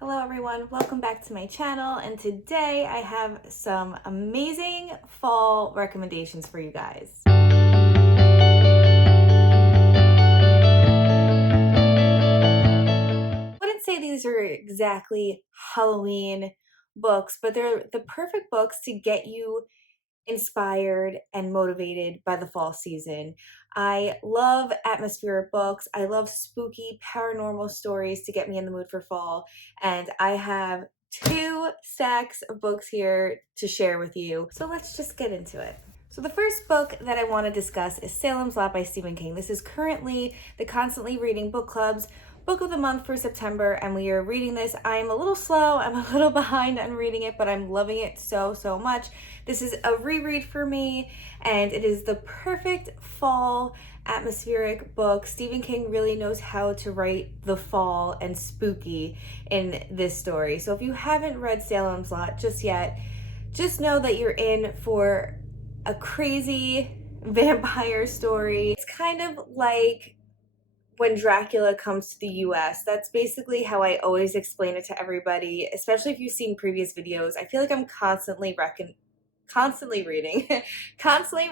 Hello everyone, welcome back to my channel, and today I have some amazing fall recommendations for you guys. I wouldn't say these are exactly Halloween books, but they're the perfect books to get you inspired and motivated by the fall season. I love atmospheric books. I love spooky paranormal stories to get me in the mood for fall. And I have two stacks of books here to share with you. So let's just get into it. So the first book that I want to discuss is Salem's Lot by Stephen King. This is currently the Constantly Reading Book Club's book of the month for September, and we are reading this. I'm a little slow, I'm a little behind on reading it, but I'm loving it so much. This is a reread for me, and it is the perfect fall atmospheric book. Stephen King really knows how to write the fall and spooky in this story. So if you haven't read Salem's Lot just yet, just know that you're in for a crazy vampire story. It's kind of like when Dracula comes to the US. That's basically how I always explain it to everybody, especially if you've seen previous videos. I feel like I'm constantly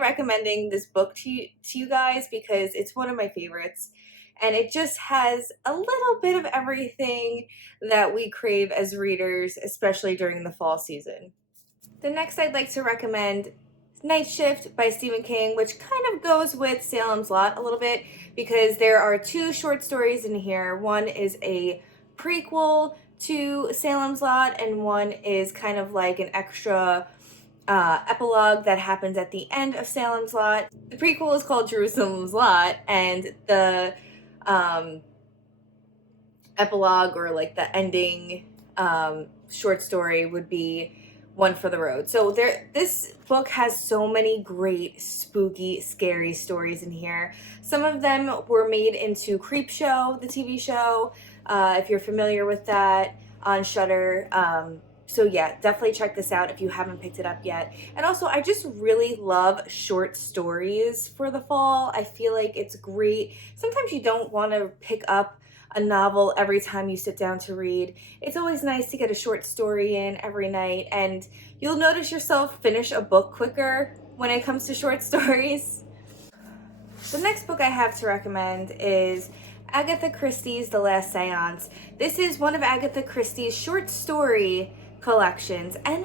recommending this book to you guys because it's one of my favorites. And it just has a little bit of everything that we crave as readers, especially during the fall season. The next I'd like to recommend Night Shift by Stephen King, which kind of goes with Salem's Lot a little bit because there are two short stories in here. One is a prequel to Salem's Lot, and one is kind of like an extra epilogue that happens at the end of Salem's Lot. The prequel is called Jerusalem's Lot, and the epilogue, or like the ending short story, would be One for the Road. So this book has so many great spooky, scary stories in here. Some of them were made into Creepshow, the TV show, if you're familiar with that, on Shudder. So yeah, definitely check this out if you haven't picked it up yet. And also, I just really love short stories for the fall. I feel like it's great. Sometimes you don't want to pick up a novel every time you sit down to read. It's always nice to get a short story in every night, and you'll notice yourself finish a book quicker when it comes to short stories. The next book I have to recommend is Agatha Christie's The Last Seance. This is one of Agatha Christie's short story collections, and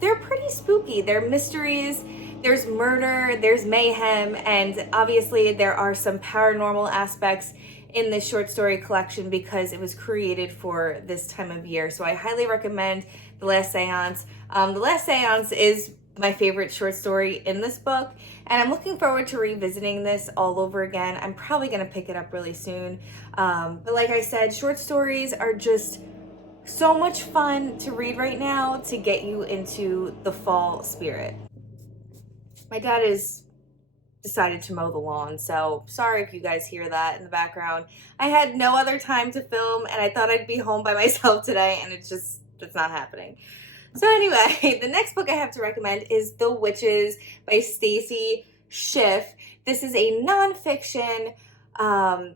they're pretty spooky. They're mysteries, there's murder, there's mayhem, and obviously there are some paranormal aspects in this short story collection because it was created for this time of year. So I highly recommend The Last Seance. The Last Seance is my favorite short story in this book, and I'm looking forward to revisiting this all over again. I'm probably going to pick it up really soon. But like I said, short stories are just so much fun to read right now to get you into the fall spirit. My dad is decided to mow the lawn, so sorry if you guys hear that in the background. I had no other time to film, and I thought I'd be home by myself today, and it's not happening. So anyway, the next book I have to recommend is The Witches by Stacy Schiff. This is a nonfiction, kind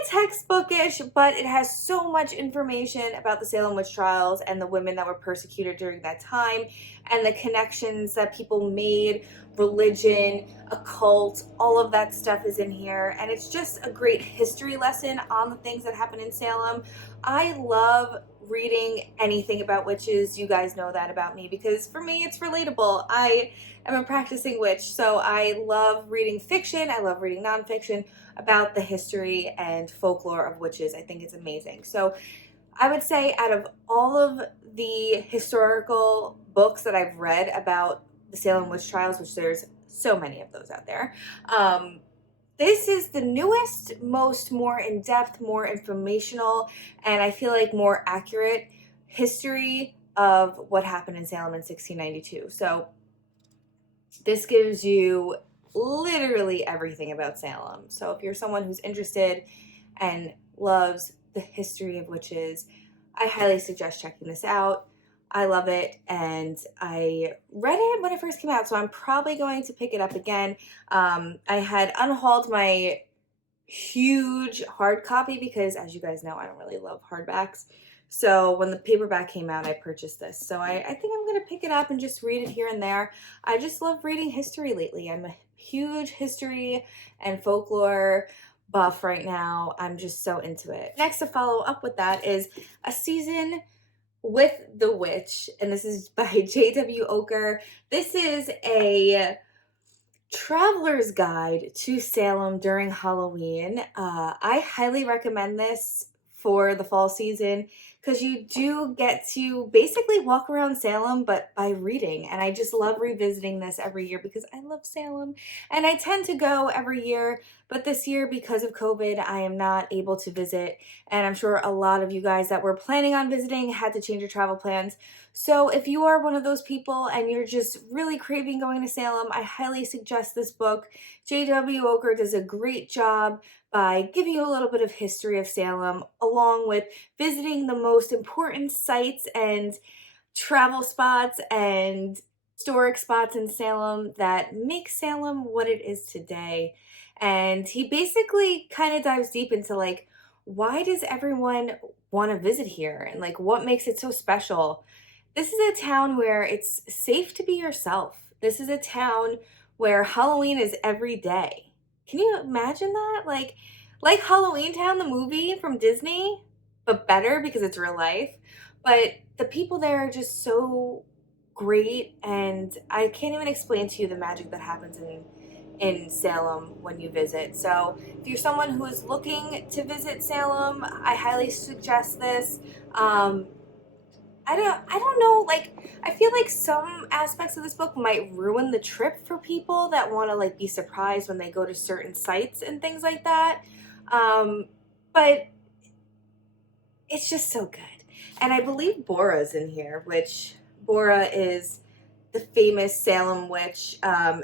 of textbookish, but it has so much information about the Salem witch trials and the women that were persecuted during that time, and the connections that people made, religion, occult, all of that stuff is in here, and it's just a great history lesson on the things that happened in Salem. I love reading anything about witches. You guys know that about me because for me it's relatable. I am a practicing witch, so I love reading fiction, I love reading nonfiction about the history and folklore of witches. I think it's amazing. So I would say out of all of the historical books that I've read about the Salem witch trials, which there's so many of those out there, this is the newest, more in-depth, more informational, and I feel like more accurate history of what happened in Salem in 1692. So this gives you literally everything about Salem. So if you're someone who's interested and loves the history of witches, I highly suggest checking this out. I love it, and I read it when it first came out, so I'm probably going to pick it up again. I had unhauled my huge hard copy because, as you guys know, I don't really love hardbacks. So when the paperback came out, I purchased this. So I think I'm going to pick it up and just read it here and there. I just love reading history lately. I'm a huge history and folklore buff right now. I'm just so into it. Next, to follow up with that is A Season with the Witch, and this is by J.W. Oker. This is a traveler's guide to Salem during Halloween. I highly recommend this for the fall season because you do get to basically walk around Salem, but by reading. And I just love revisiting this every year because I love Salem. And I tend to go every year, but this year, because of COVID, I am not able to visit. And I'm sure a lot of you guys that were planning on visiting had to change your travel plans. So if you are one of those people and you're just really craving going to Salem, I highly suggest this book. J.W. Oker does a great job by giving you a little bit of history of Salem, along with visiting the most important sites and travel spots and historic spots in Salem that make Salem what it is today. And he basically kind of dives deep into like, why does everyone want to visit here? And like, what makes it so special? This is a town where it's safe to be yourself. This is a town where Halloween is every day. Can you imagine that? Like Halloween Town, the movie from Disney, but better because it's real life. But the people there are just so great, and I can't even explain to you the magic that happens in Salem when you visit. So if you're someone who is looking to visit Salem, I highly suggest this. I don't know, like, I feel like some aspects of this book might ruin the trip for people that want to, like, be surprised when they go to certain sites and things like that. But it's just so good. And I believe Bora's in here, which Bora is the famous Salem witch.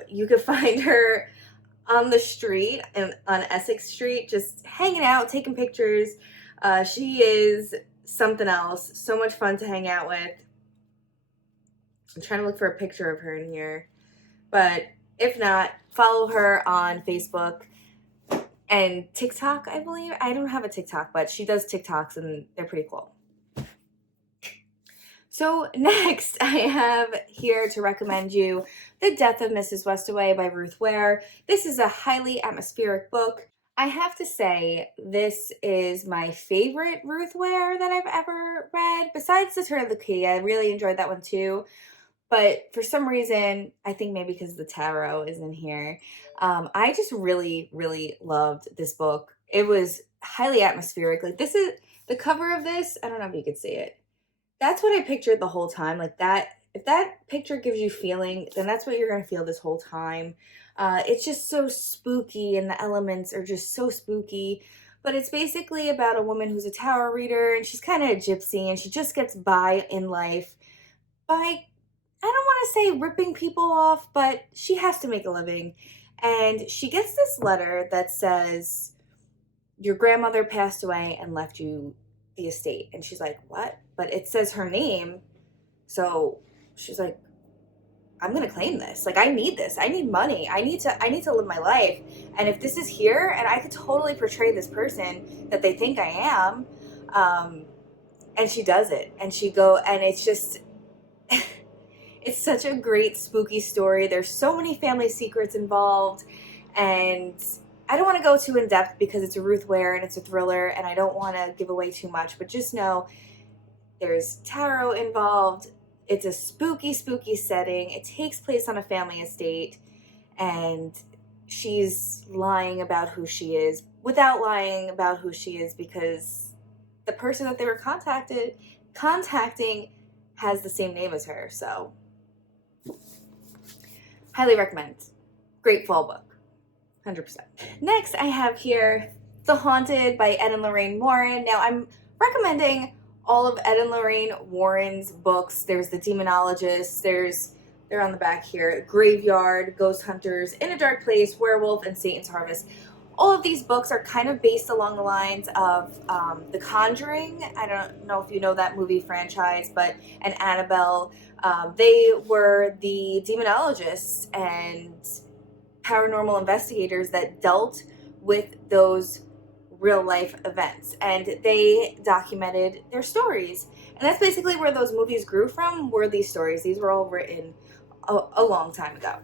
You could find her on the street and on Essex Street, just hanging out, taking pictures. She is something else. So much fun to hang out with. I'm trying to look for a picture of her in here. But if not, follow her on Facebook and TikTok, I believe. I don't have a TikTok, but she does TikToks and they're pretty cool. So next, I have here to recommend you The Death of Mrs Westaway by Ruth Ware. This is a highly atmospheric book. I have to say, this is my favorite Ruth Ware that I've ever read. Besides The Turn of the Key, I really enjoyed that one too. But for some reason, I think maybe because the tarot is in here, I just really, really loved this book. It was highly atmospheric. Like, this is the cover of this. I don't know if you could see it. That's what I pictured the whole time. Like that, if that picture gives you feeling, then that's what you're going to feel this whole time. It's just so spooky, and the elements are just so spooky. But it's basically about a woman who's a tarot reader, and she's kind of a gypsy, and she just gets by in life by, I don't want to say ripping people off, but she has to make a living. And she gets this letter that says, your grandmother passed away and left you the estate. And she's like, what? But it says her name. So she's like, I'm gonna claim this. Like, I need this. I need money. I need to live my life. And if this is here, and I could totally portray this person that they think I am, and she does it. And it's just it's such a great spooky story. There's so many family secrets involved, and I don't want to go too in depth because it's a Ruth Ware and it's a thriller, and I don't want to give away too much, but just know there's tarot involved. It's a spooky, spooky setting. It takes place on a family estate, and she's lying about who she is without lying about who she is, because the person that they were contacting has the same name as her. So highly recommend. Great fall book. 100%. Next, I have here The Haunted by Ed and Lorraine Warren. Now, I'm recommending all of Ed and Lorraine Warren's books. There's The Demonologist, they're on the back here, Graveyard, Ghost Hunters, In a Dark Place, Werewolf, and Satan's Harvest. All of these books are kind of based along the lines of The Conjuring. I don't know if you know that movie franchise, and Annabelle. They were the demonologists and paranormal investigators that dealt with those real life events, and they documented their stories. And that's basically where those movies grew from, were these stories. These were all written a long time ago.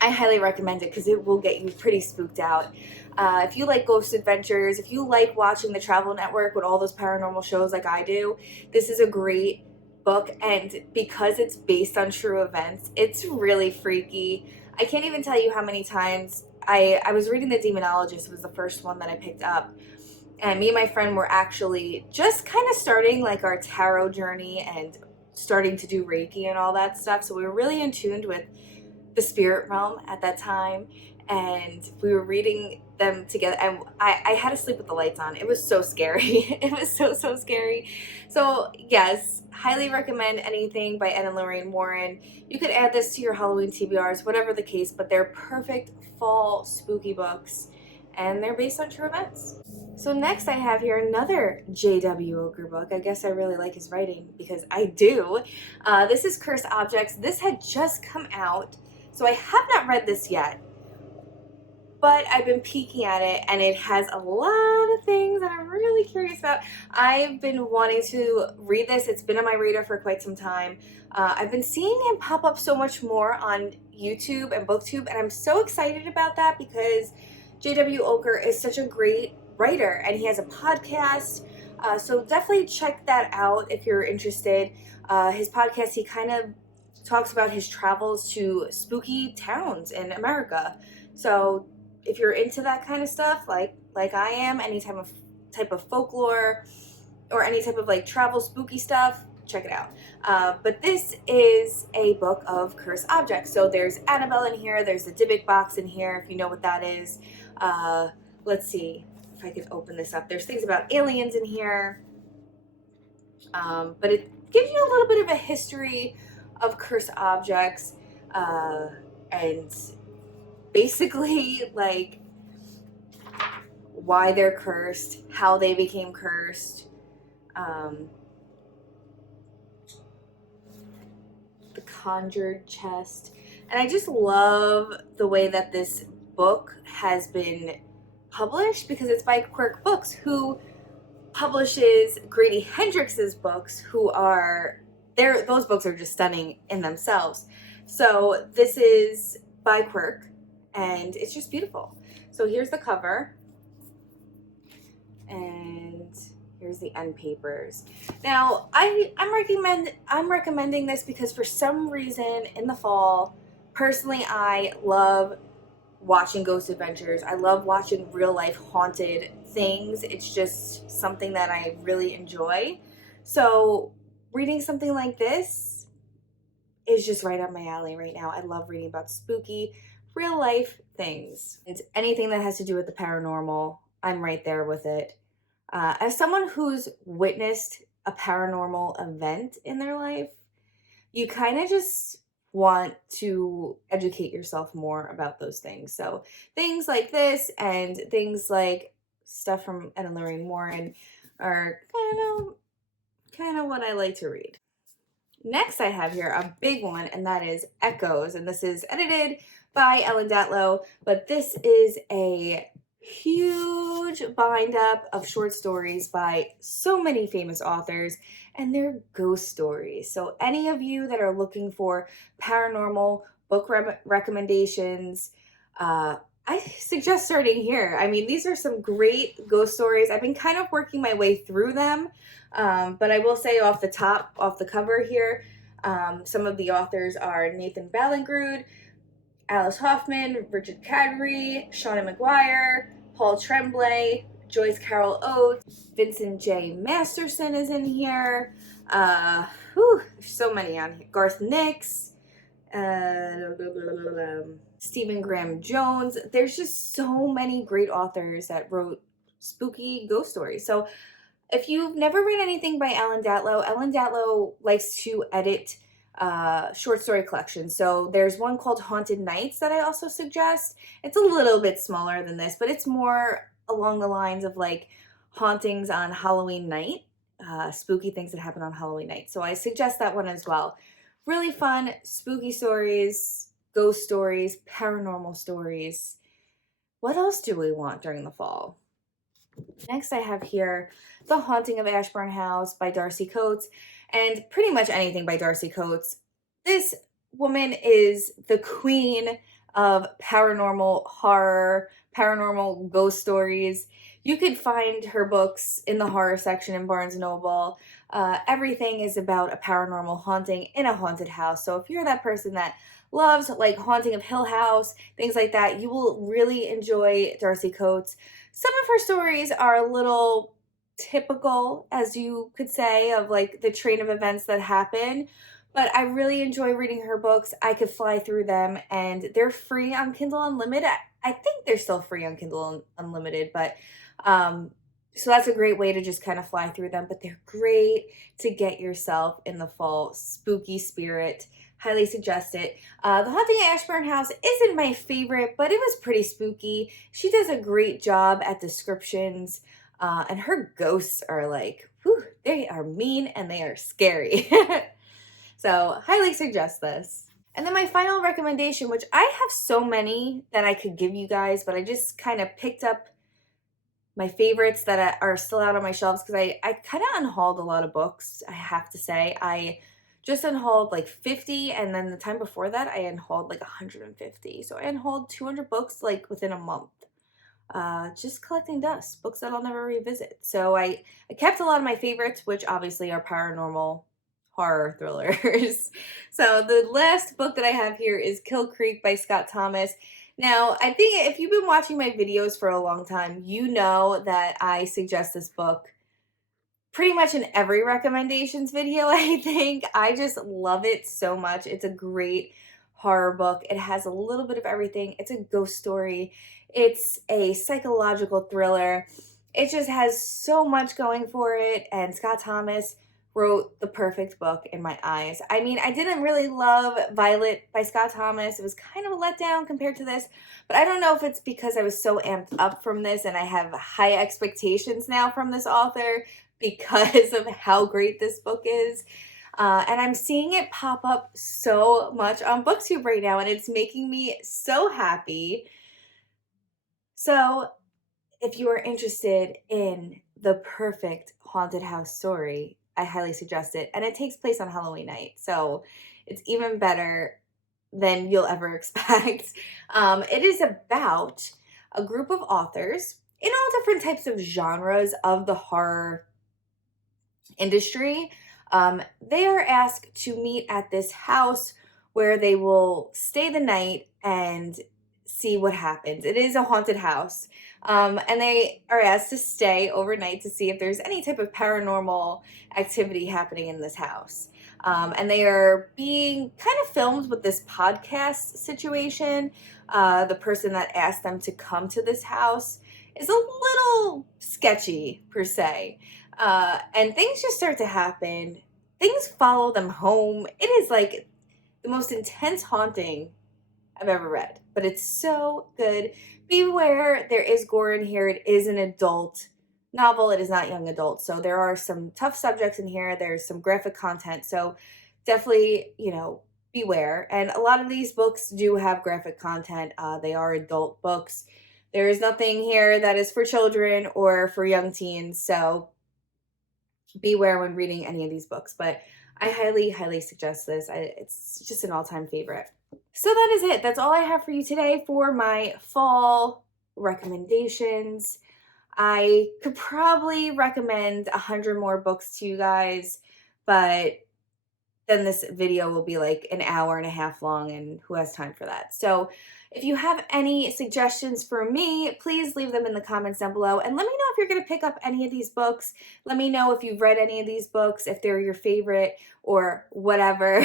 I highly recommend it because it will get you pretty spooked out. If you like ghost adventures, if you like watching the Travel Network with all those paranormal shows like I do, this is a great book. And because it's based on true events, it's really freaky. I can't even tell you how many times I was reading The Demonologist. It was the first one that I picked up. And me and my friend were actually just kind of starting like our tarot journey and starting to do Reiki and all that stuff. So we were really in tune with the spirit realm at that time, and we were reading them together, and I had to sleep with the lights on. It was so scary. It was so scary. So yes, highly recommend anything by Ed and Lorraine Warren. You could add this to your Halloween TBRs, whatever the case, but they're perfect fall spooky books, and they're based on true events. So next I have here another J.W. Ogre book. I guess I really like his writing because I do. This is Cursed Objects. This had just come out, so I have not read this yet, but I've been peeking at it, and it has a lot of things that I'm really curious about. I've been wanting to read this. It's been on my radar for quite some time. I've been seeing him pop up so much more on YouTube and booktube, and I'm so excited about that because J.W. Ogre is such a great writer, and he has a podcast. So definitely check that out if you're interested. His podcast, he kind of talks about his travels to spooky towns in America. So if you're into that kind of stuff, like I am, any type of folklore or any type of like travel spooky stuff, check it out. But this is a book of cursed objects. So there's Annabelle in here. There's the Dybbuk box in here, if you know what that is. Let's see if I can open this up. There's things about aliens in here. But it gives you a little bit of a history of cursed objects, and basically like why they're cursed, how they became cursed, the conjured chest. And I just love the way that this book has been published because it's by Quirk Books, who publishes Grady Hendrix's books, who are those books are just stunning in themselves. So this is by Quirk, and it's just beautiful. So here's the cover, and here's the end papers. Now I'm recommending this because for some reason in the fall, personally, I love watching ghost adventures. I love watching real life haunted things. It's just something that I really enjoy. So reading something like this is just right up my alley right now. I love reading about spooky real life things. It's anything that has to do with the paranormal. I'm right there with it. As someone who's witnessed a paranormal event in their life, you kind of just want to educate yourself more about those things. So things like this and things like stuff from Ed and Lorraine Warren are kind of what I like to read. Next I have here a big one, and that is Echoes, and this is edited by Ellen Datlow, but this is a huge bind up of short stories by so many famous authors, and they're ghost stories. So any of you that are looking for paranormal book recommendations, I suggest starting here. I mean, these are some great ghost stories. I've been kind of working my way through them, but I will say off the cover here, some of the authors are Nathan Ballingrud, Alice Hoffman, Richard Cadry, Shauna McGuire, Paul Tremblay, Joyce Carol Oates, Vincent J. Masterson is in here. There's so many on here. Garth Nix, Stephen Graham Jones. There's just so many great authors that wrote spooky ghost stories. So if you've never read anything by Ellen Datlow likes to edit short story collections. So there's one called Haunted Nights that I also suggest. It's a little bit smaller than this, but it's more along the lines of like hauntings on Halloween night, spooky things that happen on Halloween night. So I suggest that one as well. Really fun, spooky stories, ghost stories, paranormal stories. What else do we want during the fall? Next I have here The Haunting of Ashburn House by Darcy Coates, and pretty much anything by Darcy Coates. This woman is the queen of paranormal horror, paranormal ghost stories. You could find her books in the horror section in Barnes& Noble. Everything is about a paranormal haunting in a haunted house. So if you're that person that loves like Haunting of Hill House, things like that, you will really enjoy Darcy Coates. Some of her stories are a little typical, as you could say, of like the train of events that happen, but I really enjoy reading her books. I could fly through them, and they're free on Kindle Unlimited. I think they're still free on Kindle Unlimited, but so that's a great way to just kind of fly through them, but they're great to get yourself in the fall spooky spirit. Highly suggest it. The Haunting at Ashburn House isn't my favorite, but it was pretty spooky. She does a great job at descriptions, and her ghosts are like, whew, they are mean and they are scary. So highly suggest this. And then my final recommendation, which I have so many that I could give you guys, but I just kind of picked up my favorites that are still out on my shelves because I kind of unhauled a lot of books, I have to say. I just unhauled like 50, and then the time before that I unhauled like 150. So I unhauled 200 books like within a month. Just collecting dust, books that I'll never revisit. So I kept a lot of my favorites, which obviously are paranormal horror thrillers. So the last book that I have here is Kill Creek by Scott Thomas. Now, I think if you've been watching my videos for a long time, you know that I suggest this book pretty much in every recommendations video, I think. I just love it so much. It's a great horror book. It has a little bit of everything. It's a ghost story. It's a psychological thriller. It just has so much going for it, and Scott Thomas wrote the perfect book in my eyes. I mean, I didn't really love Violet by Scott Thomas. It was kind of a letdown compared to this, but I don't know if it's because I was so amped up from this and I have high expectations now from this author because of how great this book is. And I'm seeing it pop up so much on BookTube right now, and it's making me so happy. So if you are interested in the perfect haunted house story, I highly suggest it. And it takes place on Halloween night, so it's even better than you'll ever expect. It is about a group of authors in all different types of genres of the horror industry. They are asked to meet at this house where they will stay the night and see what happens. It is a haunted house. And they are asked to stay overnight to see if there's any type of paranormal activity happening in this house. And they are being kind of filmed with this podcast situation. The person that asked them to come to this house is a little sketchy, per se. And things just start to happen. Things follow them home. It is like the most intense haunting I've ever read, but it's so good. Beware, there is gore in here. It is an adult novel. It is not young adult. So there are some tough subjects in here. There's some graphic content. So definitely, beware. And a lot of these books do have graphic content. They are adult books. There is nothing here that is for children or for young teens. So beware when reading any of these books. But I highly, highly suggest this. It's just an all-time favorite. So that is it. That's all I have for you today for my fall recommendations. I could probably recommend 100 more books to you guys, but then this video will be like an hour and a half long, and who has time for that? So if you have any suggestions for me, please leave them in the comments down below, and let me know if you're going to pick up any of these books. Let me know if you've read any of these books, if they're your favorite or whatever.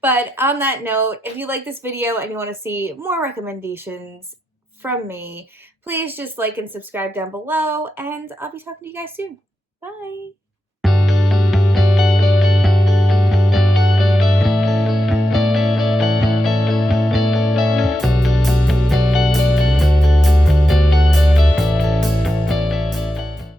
But on that note, if you like this video and you want to see more recommendations from me, please just like and subscribe down below, and I'll be talking to you guys soon. Bye!